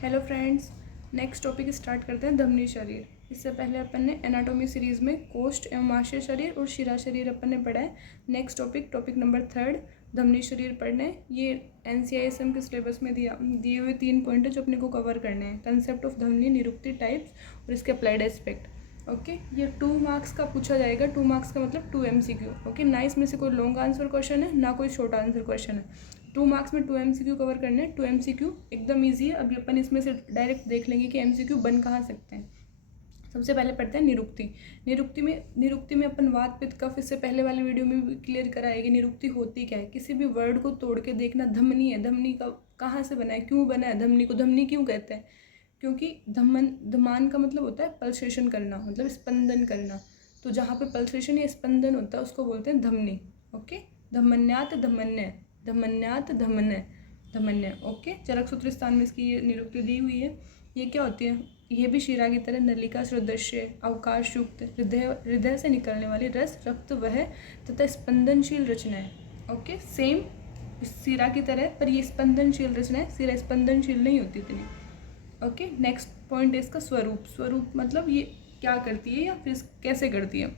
Hello friends, next topic start करते हैं धमनी शरीर। इससे पहले अपन ने एनाटॉमी सीरीज़ में कोष्ठ एवं मांसीय शरीर और शिरा शरीर अपन ने पढ़ा है। नेक्स्ट टॉपिक नंबर 3 धमनी शरीर पढ़ने। ये NCISM के सिलेबस में दिए हुए 3 पॉइंट है जो अपने को कवर करने हैं। कंसेप्ट ऑफ धमनी, निरुक्ति, टाइप्स और इसके अप्लाइड एस्पेक्ट। ओके, ये 2 मार्क्स का पूछा जाएगा। 2 मार्क्स का मतलब 2 MCQ। ओके, ना इसमें से कोई लॉन्ग आंसर क्वेश्चन है ना कोई शॉर्ट आंसर क्वेश्चन है। 2 मार्क्स में 2 MCQ कवर करने हैं। 2 MCQ एकदम ईजी है। अभी अपन इसमें से डायरेक्ट देख लेंगे कि MCQ बन कहाँ सकते हैं। सबसे पहले पढ़ते हैं निरुक्ति। निरुक्ति में अपन वात पित्त कफ, इससे पहले वाले वीडियो में भी क्लियर करा है कि निरुक्ति होती क्या है। किसी भी वर्ड को तोड़ के देखना। धमनी है, धमनी का कहाँ से बना है, क्यों बना है धमनी को, धमनी क्यों कहते हैं? क्योंकि धमान का मतलब होता है पल्सेशन करना, मतलब स्पंदन करना। तो जहाँ पे पल्सेशन या स्पंदन होता है उसको बोलते हैं धमनी। ओके, धमन्यात धमन्य, धमन्यात धमन्य, धमन्य। ओके, चरक सूत्र स्थान में इसकी ये निरुक्ति दी हुई है। ये क्या होती है? ये भी शिरा की तरह नलिका सदृश्य अवकाश युक्त हृदय से निकलने वाली रस रक्त वह तथा स्पंदनशील रचना है। ओके, सेम शिरा की तरह, पर ये स्पंदनशील रचना है। शिरा स्पंदनशील नहीं होती इतनी। ओके, नेक्स्ट पॉइंट है इसका स्वरूप। स्वरूप मतलब ये क्या करती है या फिर कैसे करती है?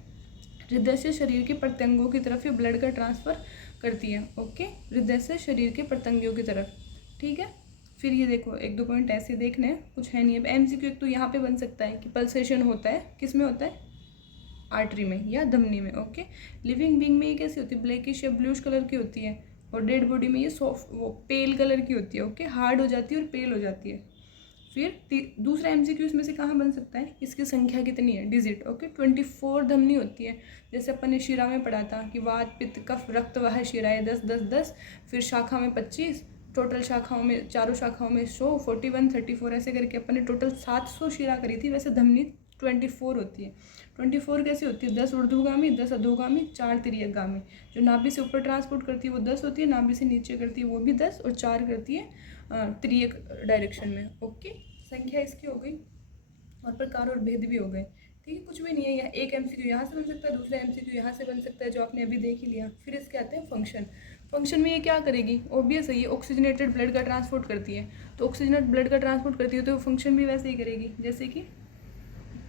हृदय से शरीर के प्रत्यंगों की तरफ ये ब्लड का ट्रांसफ़र करती है। ओके, हृदय से शरीर के प्रत्यंगों की तरफ। ठीक है, फिर ये देखो 1-2 पॉइंट ऐसे देखने हैं, कुछ है नहीं। अब MCQ एक तो यहाँ पे बन सकता है कि पल्सेशन होता है, किस में होता है? आर्टरी में या धमनी में। ओके, लिविंग बीइंग में ये कैसी होती है? ब्लैकिश या ब्लूइश कलर की होती है। और डेड बॉडी में ये सॉफ्ट वो पेल कलर की होती है। ओके, हार्ड हो जाती है और पेल हो जाती है। फिर दूसरा MCQ इसमें से कहाँ बन सकता है? इसकी संख्या कितनी है? डिजिट। ओके, 24 धमनी होती है। जैसे अपन ने शिरा में पढ़ा था कि वात पित्त कफ रक्त वाह शिराएँ 10-10-10। फिर शाखा में 25, टोटल शाखाओं में, चारों शाखाओं में 100, 41, 34 ऐसे करके अपन ने टोटल 700 शिरा करी थी। वैसे धमनी 24 होती है। 24 कैसे होती है? 10 ऊर्ध्वगामी, 10 अधोगामी, 4 तिर्यकगामी। जो नाभि से ऊपर ट्रांसपोर्ट करती है वो 10 होती है, नाभि से नीचे करती है वो भी 10, और 4 करती है तिर्यक डायरेक्शन में। ओके, संख्या इसकी हो गई और प्रकार और भेद भी हो गए। ठीक है, कुछ भी नहीं है। यहाँ एक MCQ यहाँ से बन सकता है, दूसरा MCQ यहाँ से बन सकता है, जो आपने अभी देख ही लिया। फिर इसके आते हैं फंक्शन। फंक्शन में ये क्या करेगी? ऑब्वियस है, ये ऑक्सीजनेटेड ब्लड का ट्रांसपोर्ट करती है। तो ऑक्सीजनेटेड ब्लड का ट्रांसपोर्ट करती है तो फंक्शन भी वैसे ही करेगी। जैसे कि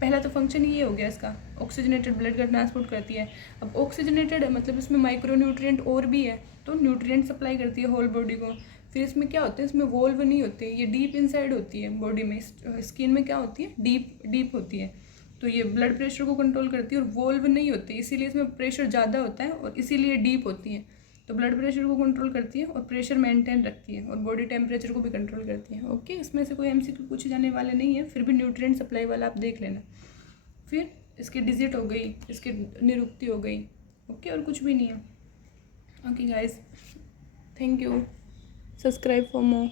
पहला तो फंक्शन ही ये हो गया इसका, ऑक्सीजनेटेड ब्लड का ट्रांसपोर्ट करती है। अब ऑक्सीजनेटेड है मतलब इसमें माइक्रो न्यूट्रिएंट और भी है, तो न्यूट्रिएंट सप्लाई करती है होल बॉडी को। फिर इसमें क्या होता है? इसमें वॉल्व नहीं होते, ये डीप इनसाइड होती है बॉडी में। स्किन में क्या होती है? डीप होती है। तो ये ब्लड प्रेशर को कंट्रोल करती है और वॉल्व नहीं होती, इसीलिए इसमें प्रेशर ज़्यादा होता है और इसीलिए डीप होती है। तो ब्लड प्रेशर को कंट्रोल करती है और प्रेशर मेंटेन रखती है और बॉडी टेम्परेचर को भी कंट्रोल करती है। ओके, इसमें से कोई MCQ पूछे जाने वाले नहीं है, फिर भी न्यूट्रिएंट सप्लाई वाला आप देख लेना। फिर इसकी डिजिट हो गई, इसकी निरुक्ति हो गई। ओके, और कुछ भी नहीं है। Okay guys, thank you. Subscribe for more.